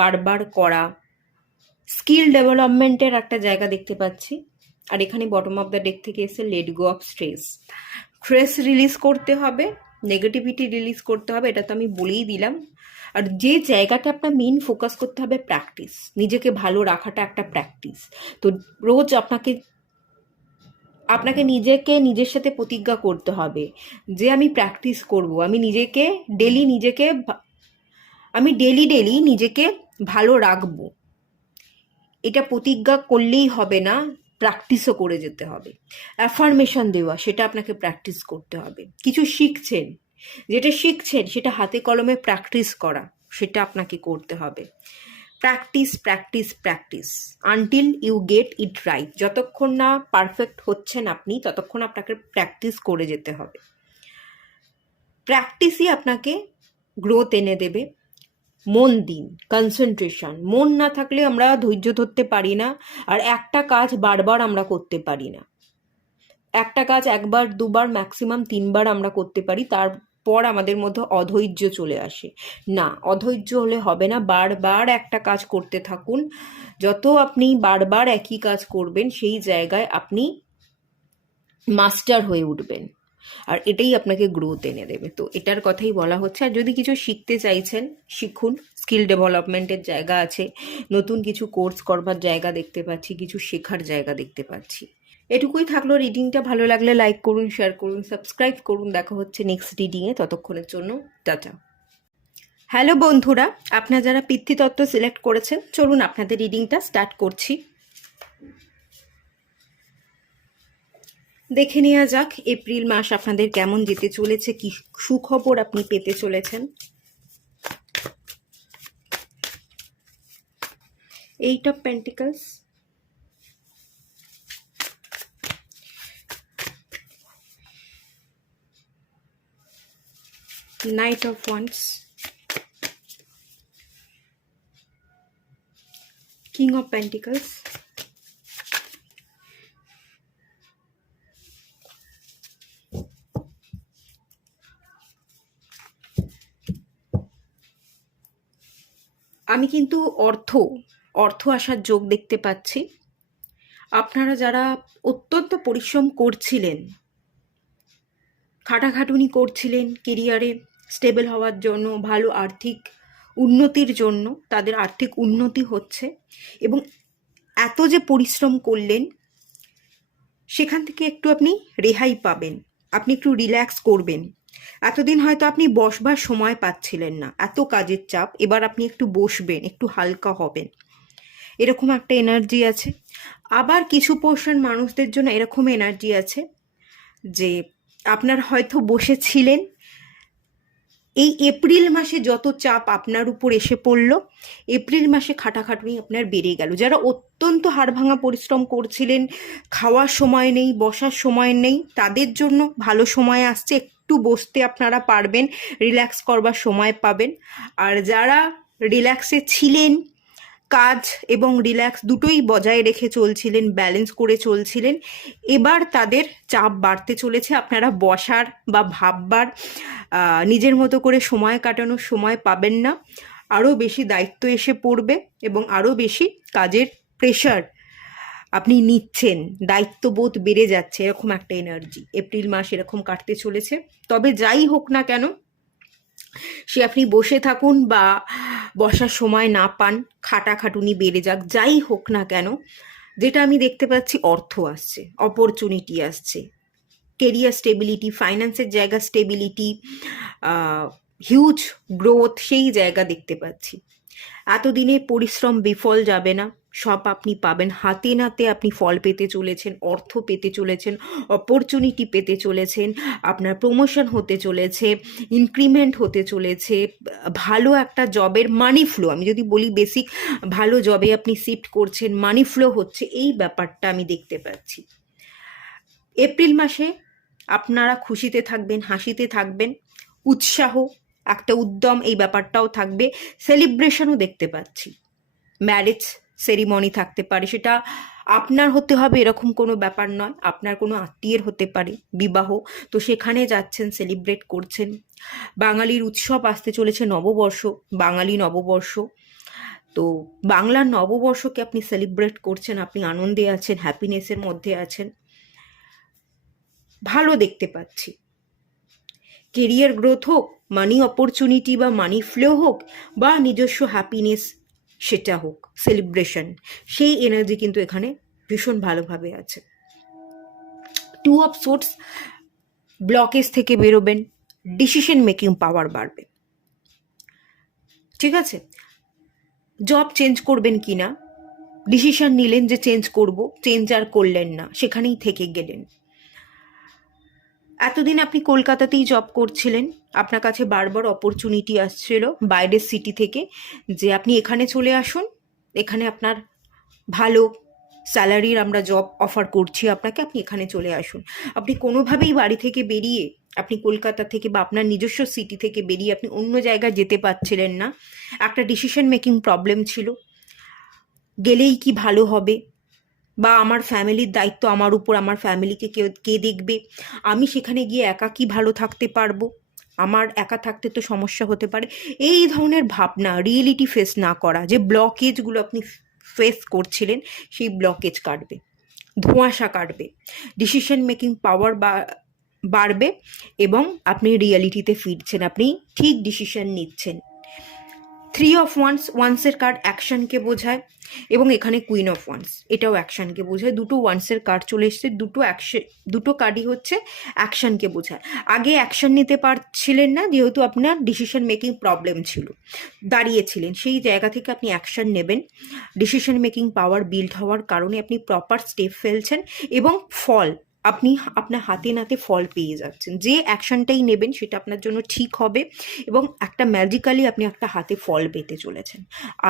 বারবার করা। স্কিল ডেভেলপমেন্টের একটা জায়গা দেখতে পাচ্ছি। আর এখানে বটম অফ দ্য ডেক থেকে এসে let go of stress. Stress release করতে হবে, নেগেটিভিটি রিলিজ করতে হবে, এটা তো আমি বলেই দিলাম। আর যে জায়গাটা আপনার মেইন ফোকাস করতে হবে প্র্যাকটিস, নিজেকে ভালো রাখাটা একটা প্র্যাকটিস। তো রোজ আপনাকে নিজের সাথে প্রতিজ্ঞা করতে হবে যে আমি প্র্যাকটিস করব, আমি ডেলি নিজেকে ভালো রাখবো। এটা প্রতিজ্ঞা করলেই হবে না, প্র্যাকটিসও করে যেতে হবে। অ্যাফার্মেশন দেওয়া, সেটা আপনাকে প্র্যাকটিস করতে হবে। কিছু শিখছেন, যেটা শিখছেন সেটা হাতে কলমে প্র্যাকটিস করা, সেটা আপনাকে করতে হবে। Practice practice practice until you get it right. যতক্ষণ না পারফেক্ট হচ্ছেন আপনি, ততক্ষণ আপনাকে প্র্যাকটিস করে যেতে হবে। প্র্যাকটিসই আপনাকে গ্রোথ এনে দেবে। মন দিন, কনসেন্ট্রেশন। মন না থাকলে আমরা ধৈর্য ধরতে পারি না, আর একটা কাজ বারবার আমরা করতে পারি না। একটা কাজ একবার দুবার ম্যাক্সিমাম 3বার আমরা করতে পারি, তারপর আমাদের মধ্যে অধৈর্য চলে আসে। না, অধৈর্য হলে হবে না, বারবার একটা কাজ করতে থাকুন। যত আপনি বারবার একই কাজ করবেন, সেই জায়গায় আপনি মাস্টার হয়ে উঠবেন, আর এটাই আপনাকে গ্রোথ এনে দেবে। তো এটার কথাই বলা হচ্ছে। আর যদি কিছু শিখতে চাইছেন, শিখুন। স্কিল ডেভেলপমেন্টের জায়গা আছে, নতুন কিছু কোর্স করবার জায়গা দেখতে পাচ্ছি, কিছু শেখার জায়গা দেখতে পাচ্ছি। এটুকুই থাকলো। রিডিংটা ভালো লাগলে লাইক করুন, শেয়ার করুন, সাবস্ক্রাইব করুন। দেখা হচ্ছে নেক্সট রিডিংয়ে, ততক্ষণের জন্য টাটা। হ্যালো বন্ধুরা, আপনারা যারা পিতৃতত্ত্ব সিলেক্ট করেছেন, চলুন আপনাদের রিডিংটা স্টার্ট করছি। দেখে নেওয়া যাক এপ্রিল মাস আপনাদের কেমন যেতে চলেছে, কি সুখবর আপনি পেতে চলেছেন। 8 of Pentacles, Knight of Wands, King of Pentacles, আমি কিন্তু অর্থ আসার যোগ দেখতে পাচ্ছি। আপনারা যারা অত্যন্ত পরিশ্রম করছিলেন, খাটাখাটুনি করছিলেন কেরিয়ারে স্টেবল হওয়ার জন্য, ভালো আর্থিক উন্নতির জন্য, তাদের আর্থিক উন্নতি হচ্ছে। এবং এত যে পরিশ্রম করলেন, সেখান থেকে একটু আপনি রেহাই পাবেন, আপনি একটু রিল্যাক্স করবেন। এতদিন হয়তো আপনি বসবার সময় পাচ্ছিলেন না, এত কাজের চাপ। এবার আপনি একটু বসবেন, একটু হালকা হবেন, এরকম একটা এনার্জি আছে। আবার কিছু পোর্শন মানুষদের জন্য এরকম এনার্জি আছে যে আপনার হয়তো বসেছিলেন, এই এপ্রিল মাসে যত চাপ আপনার উপর এসে পড়লো, এপ্রিল মাসে খাটাখাটুনি আপনার বেড়ে গেল। যারা অত্যন্ত হাড়ভাঙা পরিশ্রম করছিলেন, খাওয়ার সময় নেই, বসার সময় নেই, তাদের জন্য ভালো সময় আসছে। একটু বসতে আপনারা পারবেন, রিল্যাক্স করবার সময় পাবেন। আর যারা রিল্যাক্সে ছিলেন, কাজ এবং রিল্যাক্স দুটোই বজায় রেখে চলছিলেন, ব্যালেন্স করে চলছিলেন, এবার তাদের চাপ বাড়তে চলেছে। আপনারা বসার বা ভাববার, নিজের মতো করে সময় কাটানোর সময় পাবেন না। আরও বেশি দায়িত্ব এসে পড়বে এবং আরও বেশি কাজের প্রেশার আপনি নিচ্ছেন, দায়িত্ববোধ বেড়ে যাচ্ছে, এরকম একটা এনার্জি এপ্রিল মাস এরকম কাটতে চলেছে। তবে যাই হোক না কেন, সে আপনি বসে থাকুন বা বসার সময় না পান, খাটাখাটুনি বেড়ে যাক, যাই হোক না কেন, যেটা আমি দেখতে পাচ্ছি, অর্থ আসছে, অপরচুনিটি আসছে, কেরিয়ার স্টেবিলিটি, ফাইন্যান্সের জায়গা স্টেবিলিটি, হিউজ গ্রোথ, সেই জায়গা দেখতে পাচ্ছি। এতদিনে পরিশ্রম বিফল যাবে না, সব আপনি পাবেন। হাতে নাতে আপনি ফল পেতে চলেছেন, অর্থ পেতে চলেছেন, অপরচুনিটি পেতে চলেছেন, আপনার প্রমোশন হতে চলেছে, ইনক্রিমেন্ট হতে চলেছে, ভালো একটা জবের মানি ফ্লো, আমি যদি বলি বেসিক ভালো জবে আপনি শিফট করছেন, মানি ফ্লো হচ্ছে, এই ব্যাপারটা আমি দেখতে পাচ্ছি। এপ্রিল মাসে আপনারা খুশিতে থাকবেন, হাসিতে থাকবেন, উৎসাহ, একটা উদ্যম, এই ব্যাপারটাও থাকবে। সেলিব্রেশনও দেখতে পাচ্ছি। ম্যারেজ সেরিমনি থাকতে পারে, সেটা আপনার হতে হবে এরকম কোনো ব্যাপার নয়, আপনার কোনো আত্মীয়ের হতে পারে বিবাহ, তো সেখানে যাচ্ছেন, সেলিব্রেট করছেন। বাঙালির উৎসব আসতে চলেছে নববর্ষ, বাঙালি নববর্ষ, তো বাংলার নববর্ষকে আপনি সেলিব্রেট করছেন, আপনি আনন্দে আছেন, হ্যাপিনেসের মধ্যে আছেন, ভালো দেখতে পাচ্ছি। কেরিয়ার গ্রোথ হোক, মানি অপরচুনিটি বা মানি ফ্লো হোক, বা নিজস্ব হ্যাপিনেস সেটা হোক, সেলিব্রেশন, সেই এনার্জি কিন্তু এখানে ভীষণ ভালোভাবে আছে। 2 অফ সোর্টস, ব্লকেজ থেকে বেরোবেন, ডিসিশন মেকিং পাওয়ার বাড়বে। ঠিক আছে, জব চেঞ্জ করবেন কি না, ডিসিশন নিলেন যে চেঞ্জ করব, চেঞ্জ আর করলেন না, সেখানেই থেকে গেলেন। এতদিন আপনি কলকাতাতেই জব করছিলেন, আপনার কাছে বারবার অপরচুনিটি আসছিল বাইরের সিটি থেকে, যে আপনি এখানে চলে আসুন, এখানে আপনার ভালো স্যালারির আমরা জব অফার করছি আপনাকে, আপনি এখানে চলে আসুন। আপনি কোনোভাবেই বাড়ি থেকে বেরিয়ে, আপনি কলকাতা থেকে বা আপনার নিজস্ব সিটি থেকে বেরিয়ে আপনি অন্য জায়গায় যেতে পারছিলেন না, একটা ডিসিশন মেকিং প্রবলেম ছিল, গেলেই কি ভালো হবে, বা আমার ফ্যামিলির দায়িত্ব আমার উপর, আমার ফ্যামিলিকে কে দেখবে, আমি সেখানে গিয়ে একা কি ভালো থাকতে পারবো, আমার একা থাকতে তো সমস্যা হতে পারে, এই ধরনের ভাবনা, রিয়েলিটি ফেস না করা, যে ব্লকেজগুলো আপনি ফেস করছিলেন, সেই ব্লকেজ কাটবে, ধোঁয়াশা কাটবে, ডিসিশন মেকিং পাওয়ার বাড়বে, এবং আপনি রিয়েলিটিতে ফিরছেন, আপনি ঠিক ডিসিশন নিচ্ছেন। 3 অফ ওয়ান্সের কার্ড অ্যাকশনকে বোঝায়, এবং এখানে কুইন অফ ওয়ান্স, এটাও অ্যাকশনকে বোঝায়। দুটো ওয়ান্সের কার্ড চলে এসছে, দুটো কার্ডই হচ্ছে অ্যাকশনকে বোঝায়। আগে অ্যাকশন নিতে পারছিলেন না, যেহেতু আপনার ডিসিশন মেকিং প্রবলেম ছিল, দাঁড়িয়েছিলেন, সেই জায়গা থেকে আপনি অ্যাকশন নেবেন, ডিসিশন মেকিং পাওয়ার বিল্ড হওয়ার কারণে আপনি প্রপার স্টেপ ফেলছেন, এবং ফল আপনি আপনার হাতে নাতে ফল পেয়ে যাচ্ছেন। যে অ্যাকশনটাই নেবেন সেটা আপনার জন্য ঠিক হবে, এবং একটা ম্যাজিক্যালি আপনি একটা হাতে ফল পেতে চলেছেন।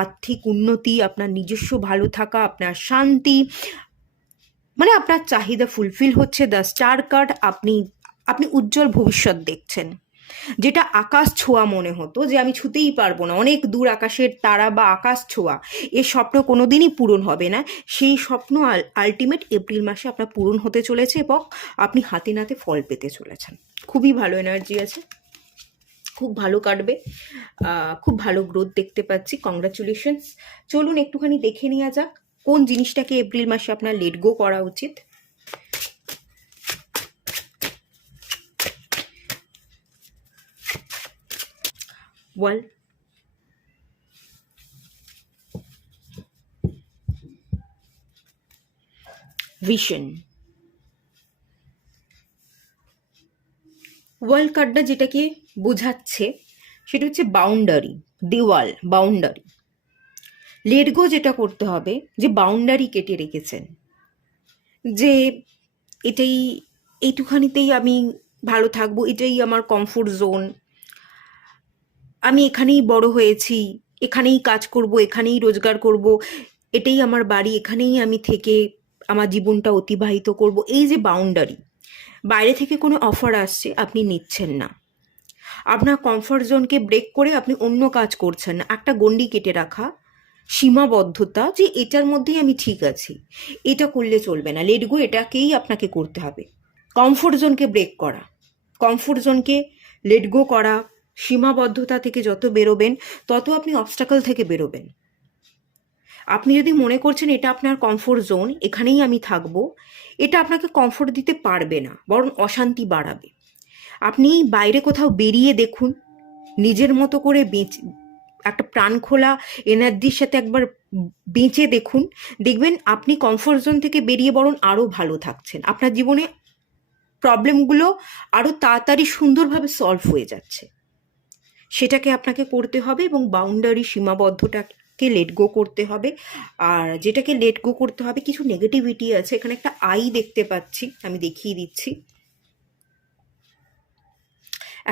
আর্থিক উন্নতি, আপনার নিজস্ব ভালো থাকা, আপনার শান্তি, মানে আপনার চাহিদা ফুলফিল হচ্ছে। দ্য স্টার কার্ড, আপনি উজ্জ্বল ভবিষ্যৎ দেখছেন, যেটা আকাশ ছোঁয়া মনে হতো, যে আমি ছুতেই পারবো না, অনেক দূর আকাশের তারা বা আকাশ ছোঁয়া, এর স্বপ্ন কোনোদিনই পূরণ হবে না, সেই স্বপ্ন আলটিমেট এপ্রিল মাসে আপনার পূরণ হতে চলেছে, এবং আপনি হাতে নাতে ফল পেতে চলেছেন। খুবই ভালো এনার্জি আছে, খুব ভালো কাটবে, খুব ভালো গ্রোথ দেখতে পাচ্ছি। কংগ্রাচুলেশনস। চলুন একটুখানি দেখে নেওয়া যাক কোন জিনিসটাকে এপ্রিল মাসে আপনার লেট গো করা উচিত। ওয়েল, ভিশন, ওয়ার্ল্ড কার্ডটা যেটাকে বোঝাচ্ছে সেটা হচ্ছে বাউন্ডারি, দেওয়াল, বাউন্ডারি। লেট গো যেটা করতে হবে, যে বাউন্ডারি কেটে রেখেছেন, যে এইটুখানিতেই আমি ভালো থাকবো, এটাই আমার কমফোর্ট জোন, আমি এখানেই বড় হয়েছি, এখানেই কাজ করব, এখানেই রোজগার করব, এটাই আমার বাড়ি, এখানেই আমি থেকে আমার জীবনটা অতিবাহিত করব, এই যে বাউন্ডারি, বাইরে থেকে কোনো অফার আসছে আপনি নিচ্ছেন না, আপনার কমফর্ট জোনকে ব্রেক করে আপনি অন্য কাজ করছেন না, একটা গণ্ডি কেটে রাখা, সীমাবদ্ধতা, যে এটার মধ্যেই আমি ঠিক আছি, এটা করলে চলবে না, লেট গো এটাকেই আপনাকে করতে হবে। কমফোর্ট জোনকে ব্রেক করা, কমফোর্ট জোনকে লেট গো করা, সীমাবদ্ধতা থেকে যত বেরোবেন তত আপনি অবস্টাকল থেকে বেরোবেন। আপনি যদি মনে করছেন এটা আপনার কমফোর্ট জোন, এখানেই আমি থাকবো, এটা আপনাকে কমফোর্ট দিতে পারবে না, বরং অশান্তি বাড়াবে। আপনি বাইরে কোথাও বেরিয়ে দেখুন, নিজের মতো করে একটা প্রাণখোলা এনার্জির সাথে একবার বেঁচে দেখুন, দেখবেন আপনি কমফোর্ট জোন থেকে বেরিয়ে বরং আরও ভালো থাকছেন, আপনার জীবনে প্রবলেমগুলো আরও তাড়াতাড়ি সুন্দরভাবে সলভ হয়ে যাচ্ছে। সেটাকে আপনাকে করতে হবে, এবং বাউন্ডারি, সীমাবদ্ধতা কে লেট গো করতে হবে। আর যেটাকে লেট গো করতে হবে, কিছু নেগেটিভিটি আছে। এখানে একটা আই দেখতে পাচ্ছি, আমি দেখিয়ে দিচ্ছি।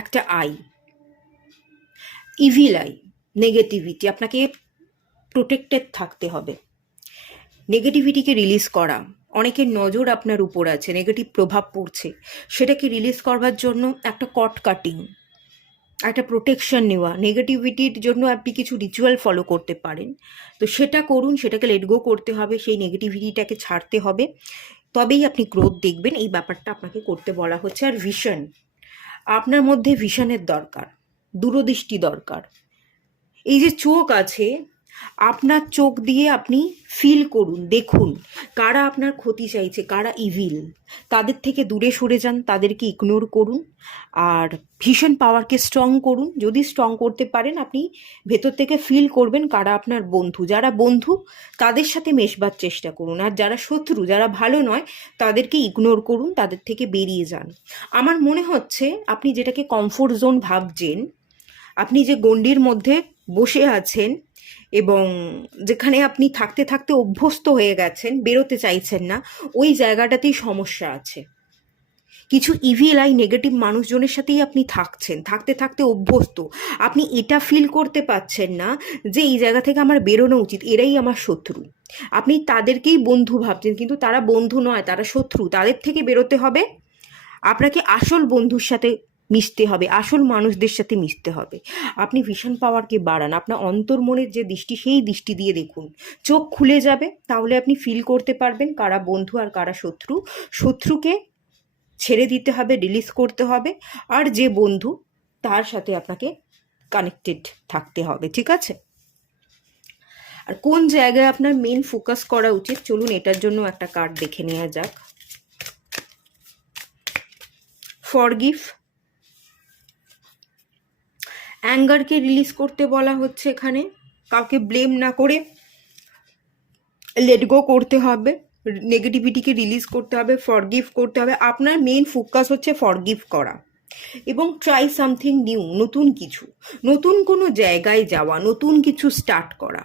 একটা আই, ইভিল আই, নেগেটিভিটি। আপনাকে প্রোটেক্টেড থাকতে হবে, নেগেটিভিটিকে রিলিজ করা। অনেকের নজর আপনার উপর আছে, নেগেটিভ প্রভাব পড়ছে, সেটাকে রিলিজ করবার জন্য একটা কট কাটিং, একটা প্রোটেকশন নেওয়া। নেগেটিভিটির জন্য আপনি কিছু রিচুয়াল ফলো করতে পারেন, তো সেটা করুন। সেটাকে লেট গো করতে হবে, সেই নেগেটিভিটিটাকে ছাড়তে হবে, তবেই আপনি গ্রোথ দেখবেন। এই ব্যাপারটা আপনাকে করতে বলা হচ্ছে। আর ভিশন, আপনার মধ্যে ভিশনের দরকার, দূরদৃষ্টি দরকার। এই যে চোখ আছে, আপনার চোখ দিয়ে আপনি ফিল করুন, দেখুন কারা আপনার ক্ষতি চাইছে, কারা ইভিল। তাদের থেকে দূরে সরে যান, তাদেরকে ইগনোর করুন। আর ভিশন পাওয়ারকে স্ট্রং করুন। যদি স্ট্রং করতে পারেন, আপনি ভেতর থেকে ফিল করবেন কারা আপনার বন্ধু। যারা বন্ধু, তাদের সাথে মেশবার চেষ্টা করুন। আর যারা শত্রু, যারা ভালো নয়, তাদেরকে ইগনোর করুন, তাদের থেকে বেরিয়ে যান। আমার মনে হচ্ছে আপনি যেটাকে কমফোর্ট জোন ভাবছেন, আপনি যে গণ্ডির মধ্যে বসে আছেন এবং যেখানে আপনি থাকতে থাকতে অভ্যস্ত হয়ে গেছেন, বেরোতে চাইছেন না, ওই জায়গাটাতেই সমস্যা আছে। কিছু ইভিল আই, নেগেটিভ মানুষজনের সাথেই আপনি থাকছেন, থাকতে থাকতে অভ্যস্ত। আপনি এটা ফিল করতে পারছেন না যে এই জায়গা থেকে আমার বেরোনো উচিত, এরাই আমার শত্রু। আপনি তাদেরকেই বন্ধু ভাবছেন, কিন্তু তারা বন্ধু নয়, তারা শত্রু। তাদের থেকে বেরোতে হবে, আপনাকে আসল বন্ধুর সাথে মিশতে হবে, আসল মানুষদের সাথে মিশতে হবে। আপনি ভিশন পাওয়ারকে বাড়ান, আপনার অন্তর্মনের যে দৃষ্টি, সেই দৃষ্টি দিয়ে দেখুন। চোখ খুলে যাবে, তাহলে আপনি ফিল করতে পারবেন কারা বন্ধু আর কারা শত্রু। শত্রুকে ছেড়ে দিতে হবে, রিলিজ করতে হবে। আর যে বন্ধু, তার সাথে আপনাকে কানেক্টেড থাকতে হবে, ঠিক আছে? আর কোন জায়গায় আপনার মেন ফোকাস করা উচিত, চলুন এটার জন্য একটা কার্ড দেখে নেওয়া যাক। ফরগিভ, অ্যাঙ্গারকে রিলিজ করতে বলা হচ্ছে এখানে। কাউকে ব্লেম না করে লেট গো করতে হবে, নেগেটিভিটিকে রিলিজ করতে হবে, ফরগিভ করতে হবে। আপনার মেন ফোকাস হচ্ছে ফরগিভ করা এবং ট্রাই সামথিং নিউ, নতুন কিছু, নতুন কোনো জায়গায় যাওয়া, নতুন কিছু স্টার্ট করা,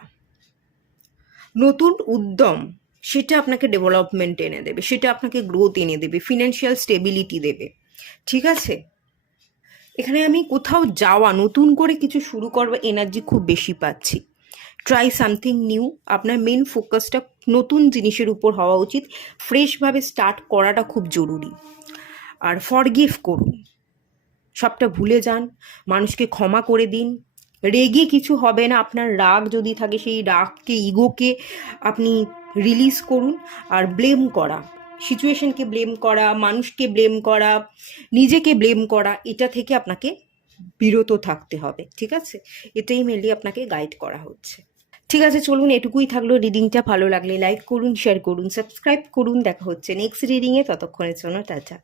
নতুন উদ্যম। সেটা আপনাকে ডেভেলপমেন্ট এনে দেবে, সেটা আপনাকে গ্রোথ এনে দেবে, ফিনান্সিয়াল স্টেবিলিটি দেবে, ঠিক আছে? এখানে আমি কোথাও যাওয়া, নতুন করে কিছু শুরু করবার এনার্জি খুব বেশি পাচ্ছি। ট্রাই সামথিং নিউ, আপনার মেন ফোকাসটা নতুন জিনিসের উপর হওয়া উচিত। ফ্রেশভাবে স্টার্ট করাটা খুব জরুরি। আর ফরগিভ করুন, সবটা ভুলে যান, মানুষকে ক্ষমা করে দিন। রেগে কিছু হবে না। আপনার রাগ যদি থাকে, সেই রাগকে, ইগোকে আপনি রিলিজ করুন। আর ব্লেম করা, সিচুয়েশনকে ব্লেম করা, মানুষকে ব্লেম করা, নিজেকে ব্লেম করা, এটা থেকে আপনাকে বিরত থাকতে হবে, ঠিক আছে? এটাই মেনলি আপনাকে গাইড করা হচ্ছে। ঠিক আছে, চলুন এটুকুই থাকলো। রিডিংটা ভালো লাগলে লাইক করুন, শেয়ার করুন, সাবস্ক্রাইব করুন। দেখা হচ্ছে নেক্সট রিডিংয়ে, ততক্ষণের জন্য টাটা।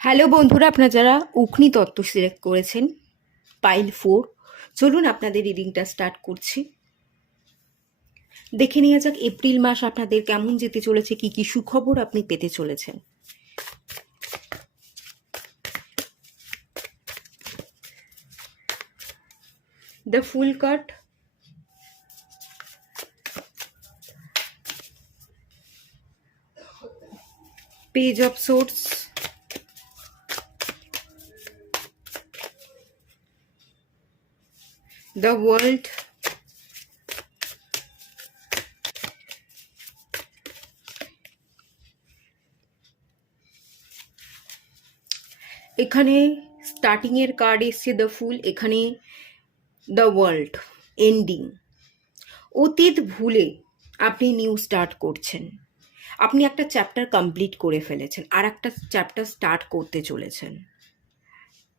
হ্যালো বন্ধুরা, আপনারা যারা অগ্নি তত্ত্ব সিলেক্ট করেছেন, পাইল 4, চলুন আপনাদের রিডিংটা স্টার্ট করছি। দেখে নেওয়া যাক এপ্রিল মাস আপনাদের কেমন যেতে চলেছে, কি কি সুখবর আপনি পেতে চলেছেন। The fool card, page of swords, the world, এখানে স্টার্টিংয়ের কার্ড এসছে দ্য ফুল, এখানে দ্য ওয়ার্ল্ড, এন্ডিং। অতীত ভুলে আপনি নিউ স্টার্ট করছেন। আপনি একটা চ্যাপ্টার কমপ্লিট করে ফেলেছেন, আর একটা চ্যাপ্টার স্টার্ট করতে চলেছেন।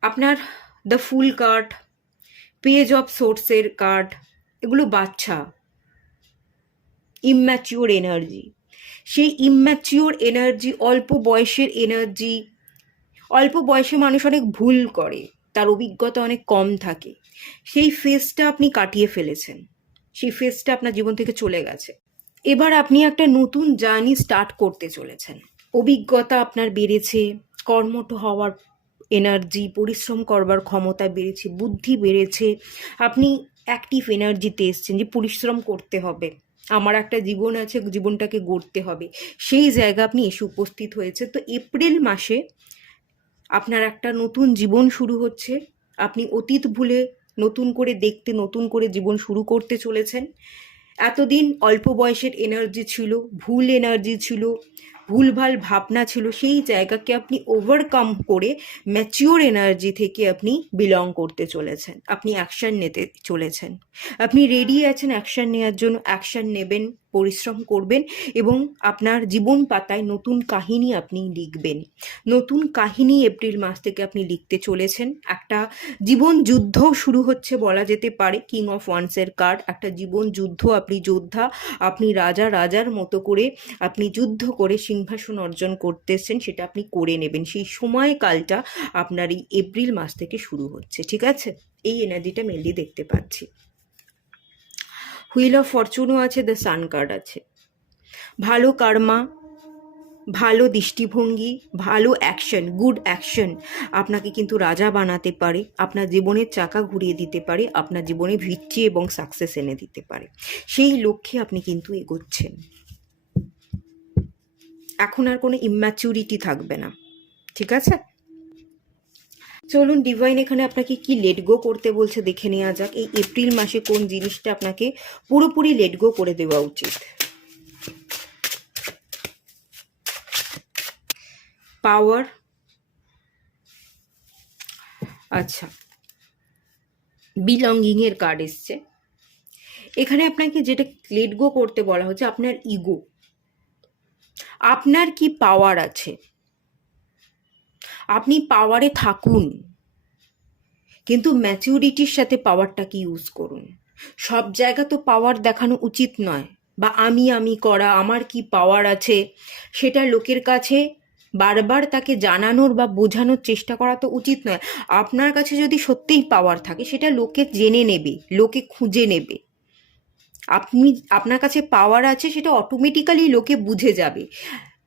আপনার the fool card, page of সোর্সের কার্ড, এগুলো বাচ্চা, ইম্যাচিওর এনার্জি। সেই ইম্যাচিওর এনার্জি, অল্প বয়সের এনার্জি। অল্প বয়সে মানুষ অনেক ভুল করে, তার অভিজ্ঞতা অনেক কম থাকে। সেই ফেজটা আপনি কাটিয়ে ফেলেছেন, সেই ফেজটা আপনার জীবন থেকে চলে গেছে। এবার আপনি একটা নতুন জার্নি স্টার্ট করতে চলেছেন। অভিজ্ঞতা আপনার বেড়েছে, কর্মঠ হওয়ার এনার্জি, পরিশ্রম করবার ক্ষমতা বেড়েছে, বুদ্ধি বেড়েছে। আপনি অ্যাক্টিভ এনার্জিতে এসছেন যে পরিশ্রম করতে হবে, আমার একটা জীবন আছে, জীবনটাকে গড়তে হবে, সেই জায়গা আপনি এসে উপস্থিত হয়েছে। তো এপ্রিল মাসে আপনার একটা নতুন জীবন শুরু হচ্ছে, আপনি অতীত ভুলে নতুন করে দেখতে, নতুন করে জীবন শুরু করতে চলেছেন। এতদিন অল্প বয়সের এনার্জি ছিল, ভুল এনার্জি ছিল, ভুলভাল ভাবনা ছিল, সেই জায়গাকে আপনি ওভারকাম করে ম্যাচিওর এনার্জি থেকে আপনি বিলং করতে চলেছেন, আপনি অ্যাকশন নিতে চলেছেন, আপনি রেডি আছেন অ্যাকশন নেওয়ার জন্য, অ্যাকশন নেবেন, পরিশ্রম করবেন এবং আপনার জীবন পাতায় নতুন কাহিনী আপনি লিখবেন। নতুন কাহিনী এপ্রিল মাস থেকে আপনি লিখতে চলেছেন। একটা জীবন যুদ্ধ শুরু হচ্ছে বলা যেতে পারে। কিং অফ ওয়ান্সের কার্ড, একটা জীবন যুদ্ধ, আপনি যোদ্ধা, আপনি রাজা, রাজার মতো করে আপনি যুদ্ধ করে সিংহাসন অর্জন করতে এসছেন, সেটা আপনি করে নেবেন। সেই সময়কালটা আপনার এই এপ্রিল মাস থেকে শুরু হচ্ছে, ঠিক আছে? এই এনার্জিটা মেনলি দেখতে পাচ্ছি। হুইল অফ ফরচুনও আছে, দ্য সান কার্ড আছে। ভালো কার্মা, ভালো দৃষ্টিভঙ্গি, ভালো অ্যাকশন, গুড অ্যাকশন আপনাকে কিন্তু রাজা বানাতে পারে, আপনার জীবনের চাকা ঘুরিয়ে দিতে পারে, আপনার জীবনে ভিত্তি এবং সাকসেস এনে দিতে পারে। সেই লক্ষ্যে আপনি কিন্তু এগোচ্ছেন। এখন আর কোনো ইম্যাচুরিটি থাকবে না, ঠিক আছে? চলুন ডিভাইন এখানে আপনাকে কি লেট গো করতে বলছে দেখে নেওয়া যাক। এই এপ্রিল মাসে কোন জিনিসটা আপনাকে পুরোপুরি লেট গো করে দেওয়া উচিত। পাওয়ার, আচ্ছা, বিলঙ্গিং এর কার্ড এসছে। এখানে আপনাকে যেটা লেট গো করতে বলা হচ্ছে আপনার ইগো। আপনার কি পাওয়ার আছে, আপনি পাওয়ারে থাকুন, কিন্তু ম্যাচিউরিটির সাথে পাওয়ারটাকে ইউজ করুন। সব জায়গা তো পাওয়ার দেখানো উচিত নয়, বা আমি করা, আমার কি পাওয়ার আছে সেটা লোকের কাছে বারবার তাকে জানানোর বা বোঝানোর চেষ্টা করা তো উচিত নয়। আপনার কাছে যদি সত্যিই পাওয়ার থাকে সেটা লোকে জেনে নেবে, লোকে খুঁজে নেবে। আপনি, আপনার কাছে পাওয়ার আছে সেটা অটোমেটিক্যালি লোকে বুঝে যাবে।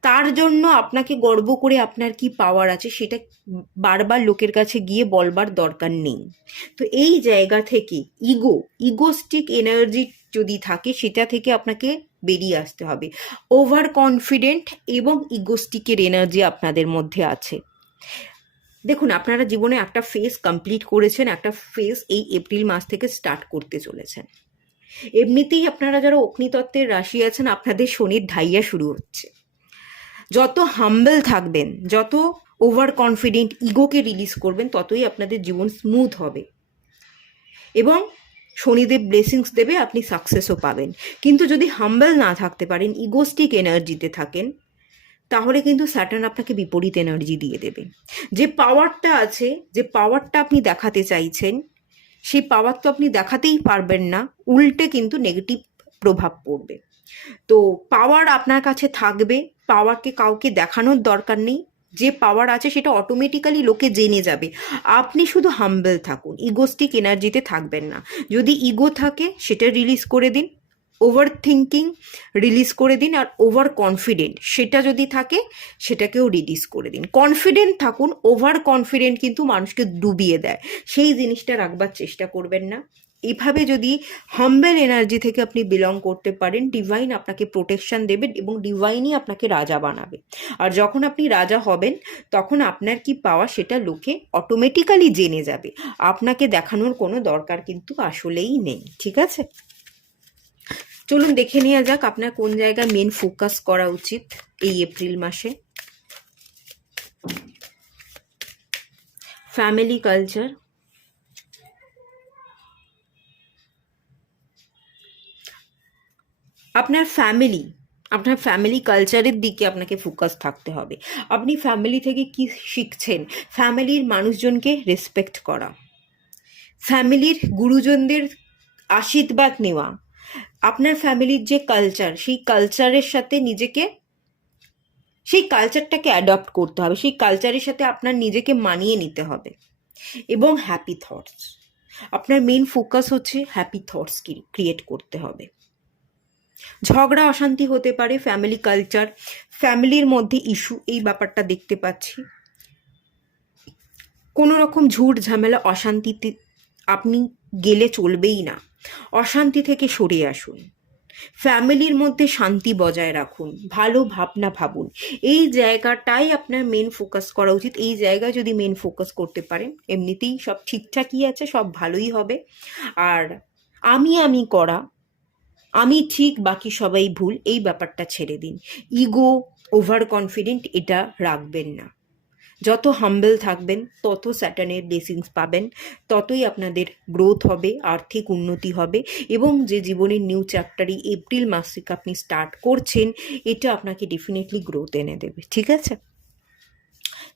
তার জন্য আপনাকে গর্ব করে আপনার কি পাওয়ার আছে সেটা বারবার লোকের কাছে গিয়ে বলবার দরকার নেই। তো এই জায়গা থেকে ইগোস্টিক এনার্জি যদি থাকে সেটা থেকে আপনাকে বেরিয়ে আসতে হবে। ওভার কনফিডেন্ট এবং ইগোস্টিকের এনার্জি আপনাদের মধ্যে আছে। দেখুন, আপনারা জীবনে একটা ফেজ কমপ্লিট করেছেন, একটা ফেজ এই এপ্রিল মাস থেকে স্টার্ট করতে চলেছেন। এমনিতেই আপনারা যারা অগ্নিতত্ত্বের রাশি আছেন, আপনাদের শনির ঢাইয়া শুরু হচ্ছে। যত হাম্বল থাকবেন, যত ওভার কনফিডেন্ট ইগোকে রিলিজ করবেন, ততই আপনাদের জীবন স্মুথ হবে এবং শনিদেব ব্লেসিংস দেবে, আপনি সাকসেসও পাবেন। কিন্তু যদি হাম্বল না থাকতে পারেন, ইগোস্টিক এনার্জিতে থাকেন, তাহলে কিন্তু স্যাটার্ন আপনাকে বিপরীত এনার্জি দিয়ে দেবে। যে পাওয়ারটা আছে, যে পাওয়ারটা আপনি দেখাতে চাইছেন, সেই পাওয়ার তো আপনি দেখাতেই পারবেন না, উল্টে কিন্তু নেগেটিভ প্রভাব পড়বে। তো পাওয়ার আপনার কাছে থাকবে, পাওয়ারকে কাউকে দেখানোর দরকার নেই। যে পাওয়ার আছে সেটা অটোমেটিক্যালি লোকে জেনে যাবে। আপনি শুধু হাম্বল থাকুন, ইগোস্টিক এনার্জিতে থাকবেন না। যদি ইগো থাকে সেটা রিলিজ করে দিন, ওভার থিঙ্কিং রিলিজ করে দিন, আর ওভার কনফিডেন্ট সেটা যদি থাকে সেটাকেও রিলিজ করে দিন। কনফিডেন্ট থাকুন, ওভার কনফিডেন্ট কিন্তু মানুষকে ডুবিয়ে দেয়, সেই জিনিসটা রাখবার চেষ্টা করবেন না। এভাবে যদি হাম্বেল এনার্জি থেকে আপনি বিলং করতে পারেন, ডিভাইন আপনাকে প্রোটেকশন দেবে এবং ডিভাইনই আপনাকে রাজা বানাবে। আর যখন আপনি রাজা হবেন তখন আপনার কি পাওয়া সেটা লোকে অটোমেটিক্যালি জেনে যাবে, আপনাকে দেখানোর কোনো দরকার কিন্তু আসলেই নেই, ঠিক আছে? চলুন দেখে নেওয়া যাক আপনার কোন জায়গায় মেন ফোকাস করা উচিত এই এপ্রিল মাসে। ফ্যামিলি কালচার, আপনার ফ্যামিলি কালচারের দিকে আপনাকে ফোকাস থাকতে হবে। আপনি ফ্যামিলি থেকে কি শিখছেন? ফ্যামিলির মানুষজনকে রেসপেক্ট করা, ফ্যামিলির গুরুজনদের আশীর্বাদ নেওয়া, আপনার ফ্যামিলির যে কালচার, সেই কালচারের সাথে নিজেকে, সেই কালচারটাকে অ্যাডপ্ট করতে হবে, সেই কালচারের সাথে আপনার নিজেকে মানিয়ে নিতে হবে। এবং হ্যাপি থটস, আপনার মেন ফোকাস হচ্ছে হ্যাপি থটস ক্রিয়েট করতে হবে। ঝগড়া অশান্তি হতে পারে, ফ্যামিলি কালচার, ফ্যামিলির মধ্যে ইস্যু, এই ব্যাপারটা দেখতে পাচ্ছি। কোনো রকম ঝুট ঝামেলা অশান্তিতে আপনি গেলে চলবেই না। অশান্তি থেকে সরে আসুন, ফ্যামিলির মধ্যে শান্তি বজায় রাখুন, ভালো ভাবনা ভাবুন। এই জায়গাটাই আপনার মেন ফোকাস করা উচিত। এই জায়গায় যদি মেন ফোকাস করতে পারেন, এমনিতেই সব ঠিকঠাকই আছে, সব ভালোই হবে। আর আমি করা, আমি ঠিক বাকি সবাই ভুল, এই ব্যাপারটা ছেড়ে দিন। ইগো, ওভার কনফিডেন্ট এটা রাখবেন না। যত হাম্বল থাকবেন তত স্যাটার্নের ব্লেসিংস পাবেন, ততই আপনাদের গ্রোথ হবে, আর্থিক উন্নতি হবে, এবং যে জীবনের নিউ চ্যাপ্টারই এপ্রিল মাস থেকে আপনি স্টার্ট করছেন, এটা আপনাকে ডেফিনেটলি গ্রোথ এনে দেবে। ঠিক আছে,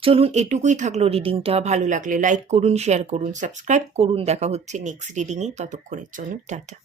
চলুন এটুকুই থাকলো রিডিংটা। ভালো লাগলে লাইক করুন, শেয়ার করুন, সাবস্ক্রাইব করুন। দেখা হচ্ছে নেক্সট রিডিংয়ে, ততক্ষণের জন্য টাটা।